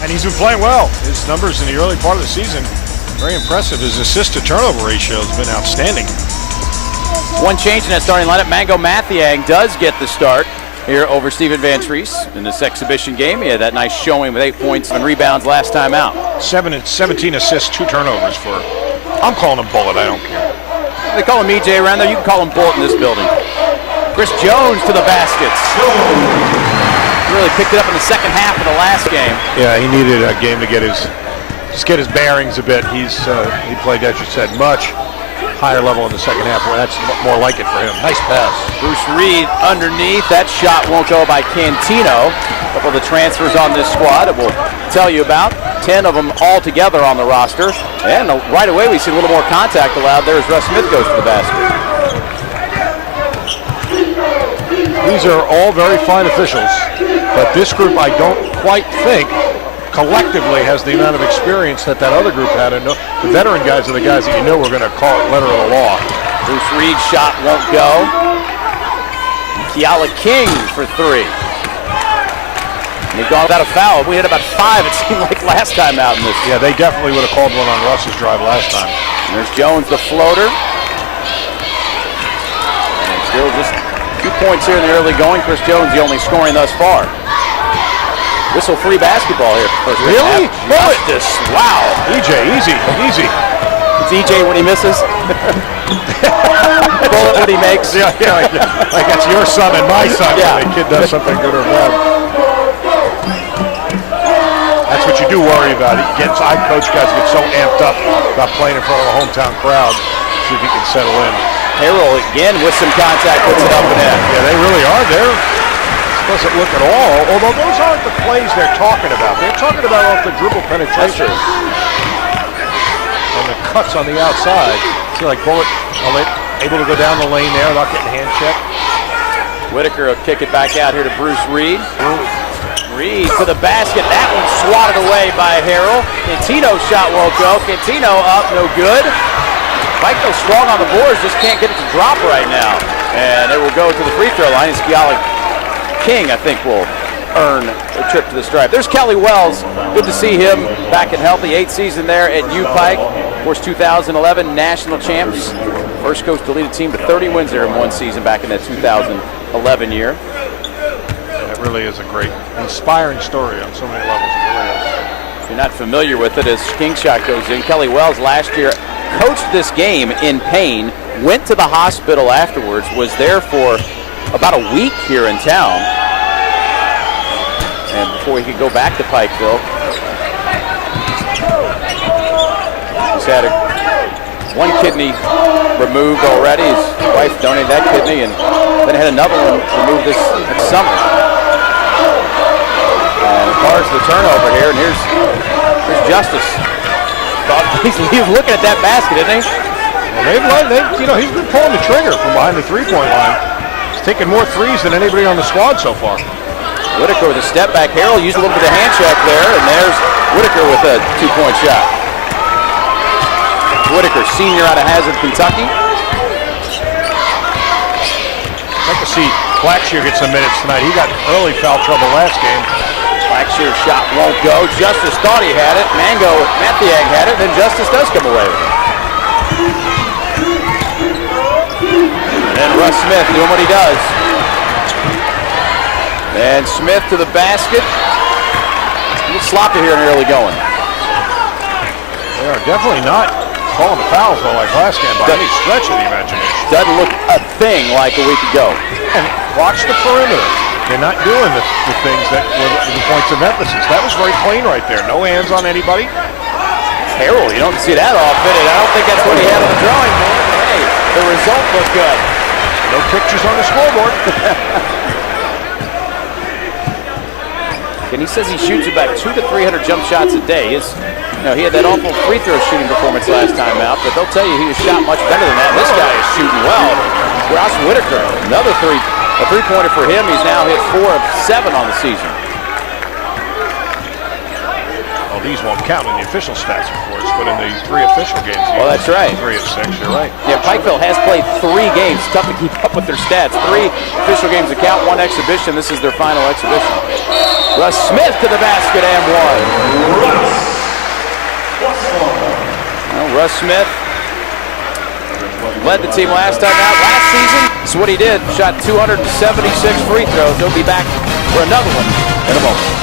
And he's been playing well. His numbers in the early part of the season, very impressive. His assist to turnover ratio has been outstanding. One change in that starting lineup. Mango Mathiang does get the start here over Steven Van Treese in this exhibition game. He had that nice showing with 8 points and rebounds last time out. 17 assists, 2 turnovers for, I'm calling him Bullet, I don't care. They call him EJ around there. You can call him Bullet in this building. Chris Jones to the baskets. Really picked it up in the second half of the last game. Yeah, he needed a game to get his bearings a bit. He played, as you said, much higher level in the second half. Well, that's more like it for him. Nice pass. Bruce Reed underneath. That shot won't go by Cantino. A couple of the transfers on this squad that we'll tell you about. 10 of them all together on the roster. And right away we see a little more contact allowed there as Russ Smith goes to the basket. These are all very fine officials, but this group I don't quite think collectively has the amount of experience that other group had. And the veteran guys are the guys that you know we're going to call it letter of the law. Bruce Reed's shot won't go. Keala King for 3. We've gone without a foul. We hit about 5, it seemed like, last time out in this. Yeah, they definitely would have called one on Russ's drive last time. And there's Jones, the floater. And still just 2 points here in the early going. Chris Jones, the only scoring thus far. Whistle-free basketball here. First really? Justice. Wow. EJ, easy. It's EJ when he misses. Bullet when he makes. Yeah, like it's your son and my son. Yeah. When a kid does something good or bad. That's what you do worry about. Our coach guys get so amped up about playing in front of a hometown crowd. See if he can settle in. Harrell again with some contact, puts it up and in. Yeah, they really are there. Doesn't look at all, although those aren't the plays they're talking about. They're talking about off the dribble penetration and the cuts on the outside. See, like Bullet able to go down the lane there, not getting hand checked. Whitaker will kick it back out here to Bruce Reed. Reed to the basket. That one swatted away by Harrell. Cantino's shot won't go. Cantino up, no good. Michael strong on the boards, just can't get it to drop right now. And it will go to the free throw line. It's Keala King, I think, will earn a trip to the stripe. There's Kelly Wells. Good to see him back and healthy. 8th season there at U-Pike. Of course, 2011 national champs. First coach to lead a team to 30 wins there in one season back in that 2011 year. That really is a great, inspiring story on so many levels. It really is. If you're not familiar with it, as King's shot goes in, Kelly Wells last year coached this game in pain, went to the hospital afterwards, was there for about a week here in town, and before he could go back to Pikeville, he's had one kidney removed already. His wife donated that kidney, and then had another one removed this summer. And as far as the turnover here, and here's Justice. He's looking at that basket, isn't he? Well, he's been pulling the trigger from behind the three-point line. Taking more threes than anybody on the squad so far. Whitaker with a step back. Harrell used a little bit of hand check there, and there's Whitaker with a 2-point shot. Whitaker, senior out of Hazard, Kentucky. I'd like to see Blackshear get some minutes tonight. He got early foul trouble last game. Blackshear's shot won't go. Justice thought he had it. Mango Mathiang had it, then Justice does come away with it. And Russ Smith doing what he does. And Smith to the basket. A little sloppy here in the early going. They are definitely not calling the fouls though like last game by any stretch of the imagination. Doesn't look a thing like a week ago. And watch the perimeter. They're not doing the things that were the points of emphasis. That was very clean right there. No hands on anybody. Harrell, you don't see that all fitted. I don't think that's what he had on the drawing board. Hey, the result looked good. No pictures on the scoreboard. And he says he shoots about 200 to 300 jump shots a day. He had that awful free throw shooting performance last time out, but they'll tell you he was shot much better than that. This guy is shooting well. Ross Whitaker, another three-pointer for him. He's now hit 4 of 7 on the season. Well, these won't count in the official stats, of course, but in the 3 official games. Well, that's right. 3 of 6, you're right. Yeah, Pikeville has played 3 games. It's tough to keep up with their stats. 3 official games to count, 1 exhibition. This is their final exhibition. Russ Smith to the basket and 1. Russ Smith led the team last time out. Last season, this is what he did. Shot 276 free throws. He'll be back for another one in a moment.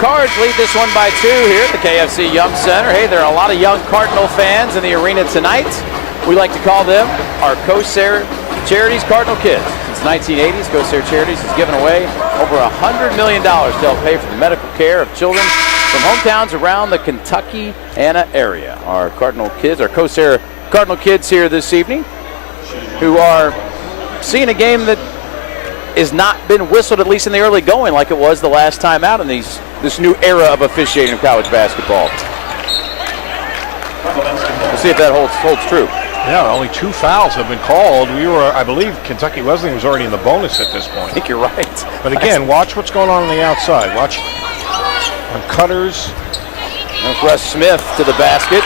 Cards lead this one by 2 here at the KFC Yum Center. Hey, there are a lot of young Cardinal fans in the arena tonight. We like to call them our Corsair Charities Cardinal Kids. Since the 1980s, Corsair Charities has given away over $100 million to help pay for the medical care of children from hometowns around the Kentucky-Anna area. Our Cardinal Kids, our Corsair Cardinal Kids here this evening, who are seeing a game that has not been whistled, at least in the early going, like it was the last time out in this new era of officiating of college basketball. We'll see if that holds true. Yeah, only 2 fouls have been called. I believe Kentucky Wesleyan was already in the bonus at this point. I think you're right. But again, watch what's going on the outside. Watch on cutters. Russ Smith to the basket.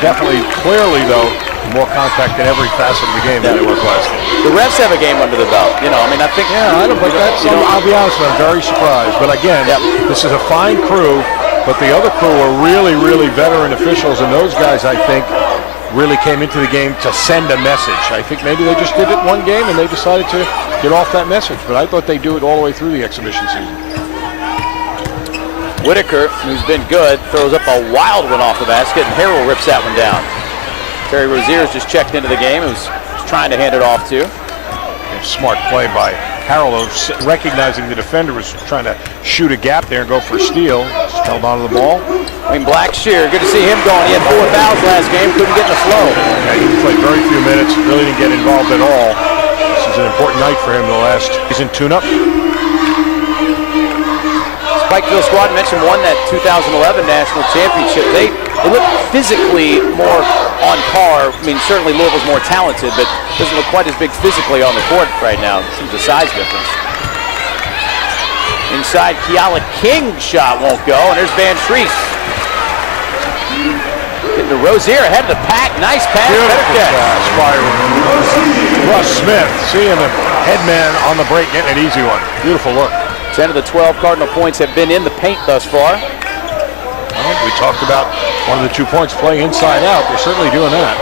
Definitely, clearly, though, more contact in every facet of the game than it was last game. The refs have a game under the belt. You know, I mean, I think. Yeah, I don't. But I'll be honest with you, I'm very surprised. But again, This is a fine crew. But the other crew are really, really veteran officials, and those guys, I think, really came into the game to send a message. I think maybe they just did it one game and they decided to get off that message. But I thought they'd do it all the way through the exhibition season. Whitaker, who's been good, throws up a wild one off the basket, and Harrell rips that one down. Terry Rozier's just checked into the game. He was trying to hand it off to. Smart play by Harrell, recognizing the defender was trying to shoot a gap there and go for a steal. Just held onto the ball. I mean, Blackshear, good to see him going. He had 4 fouls last game, couldn't get in the flow. Yeah, he played very few minutes, really didn't get involved at all. This is an important night for him, the last season tune-up. Spikeville squad mentioned won that 2011 national championship. They look physically more on par. I mean, certainly Louisville's more talented, but doesn't look quite as big physically on the court right now. It seems a size difference. Inside, Keala King's shot won't go, and there's Van Treese. Getting to Rozier ahead of the pack. Nice pass. Better catch. Russ Smith seeing the headman on the break, getting an easy one. Beautiful look. 10 of the 12 Cardinal points have been in the paint thus far. Well, we talked about one of the 2 points playing inside out. They're certainly doing that.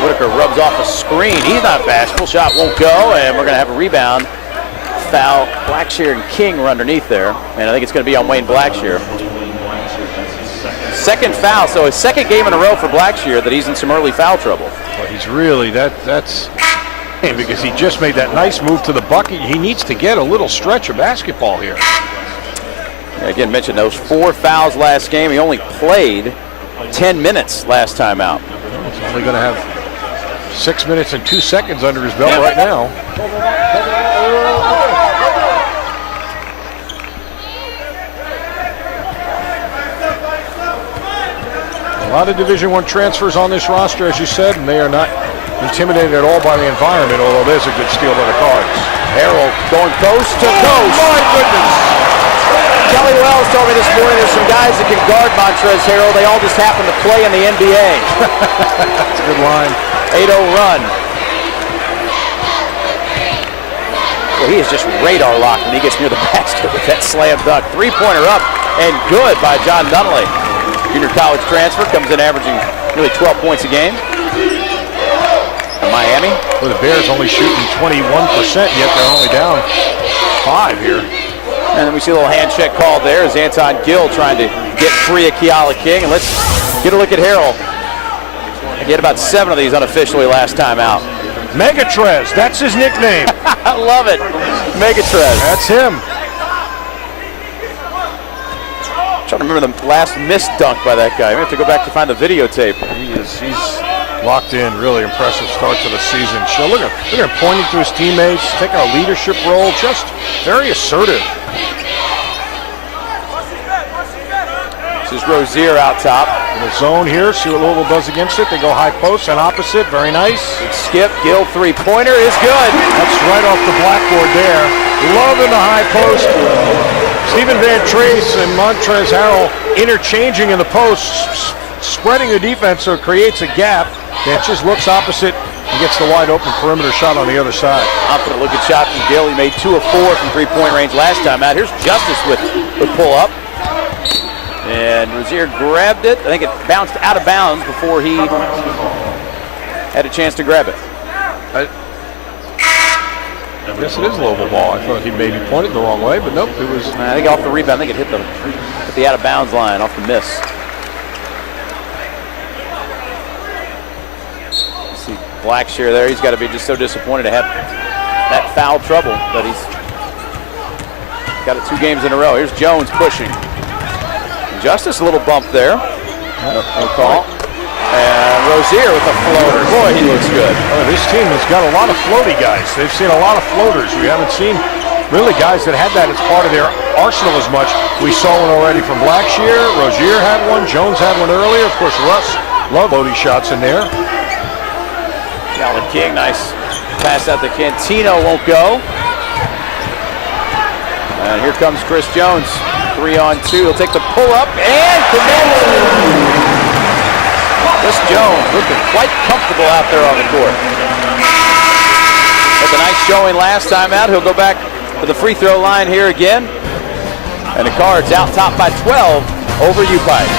Whitaker rubs off a screen. He's not bashful. Shot won't go, and we're going to have a rebound. Foul. Blackshear and King were underneath there, and I think it's going to be on Wayne Blackshear. Second foul, so his second game in a row for Blackshear that he's in some early foul trouble. Well, he's really, that's game because he just made that nice move to the bucket. He needs to get a little stretch of basketball here. Again, mentioned those 4 fouls last game. He only played 10 minutes last time out. He's only going to have 6 minutes and 2 seconds under his belt right now. A lot of Division I transfers on this roster, as you said, and they are not intimidated at all by the environment, although there's a good steal by the Cards. Harrell going coast to coast. My goodness! Kelly Wells told me this morning there's some guys that can guard Montrezl Harrell. They all just happen to play in the NBA. That's a good line. 8-0 run. Well, he is just radar locked when he gets near the basket with that slam dunk. 3-pointer up and good by John Dunley. Junior college transfer, comes in averaging nearly 12 points a game. And Miami. Well, the Bears only shooting 21%, yet they're only down 5 here. And then we see a little hand check called there as Anton Gill trying to get free of Keala King. And let's get a look at Harrell. He had about 7 of these unofficially last time out. Megatrez, that's his nickname. I love it. Megatrez. That's him. I'm trying to remember the last missed dunk by that guy. We have to go back to find the videotape. He's locked in. Really impressive start to the season. So look at him pointing to his teammates, taking a leadership role, just very assertive. This is Rozier out top. In the zone here, see what Louisville does against it. They go high post and opposite, very nice. Skip, Gill 3-pointer is good. That's right off the blackboard there. Loving the high post. Stephen Van Trace and Montrezl Harrell interchanging in the post, spreading the defense so it creates a gap. That just looks opposite and gets the wide open perimeter shot on the other side. Opposite looking shot from Gill. He made 2 of 4 from 3-point range last time out. Here's Justice with pull up. And Rozier grabbed it. I think it bounced out of bounds before he had a chance to grab it. I guess it is Louisville ball. I thought he maybe pointed the wrong way, but nope, it was. I think off the rebound. I think it hit the out of bounds line off the miss. You see Blackshear there. He's got to be just so disappointed to have that foul trouble, but he's got it 2 games in a row. Here's Jones pushing. Justice a little bump there. No call. And Rozier with a floater. Boy, he looks good. Oh, this team has got a lot of floaty guys. They've seen a lot of floaters. We haven't seen really guys that had that as part of their arsenal as much. We saw one already from Blackshear. Rozier had one. Jones had one earlier. Of course, Russ loved floaty shots in there. Keala King, nice pass out to Cantino, won't go. And here comes Chris Jones. 3-on-2. He'll take the pull up and connect. Chris Jones looking quite comfortable out there on the court. Had a nice showing last time out. He'll go back to the free throw line here again. And the Cards out top by 12 over UPike.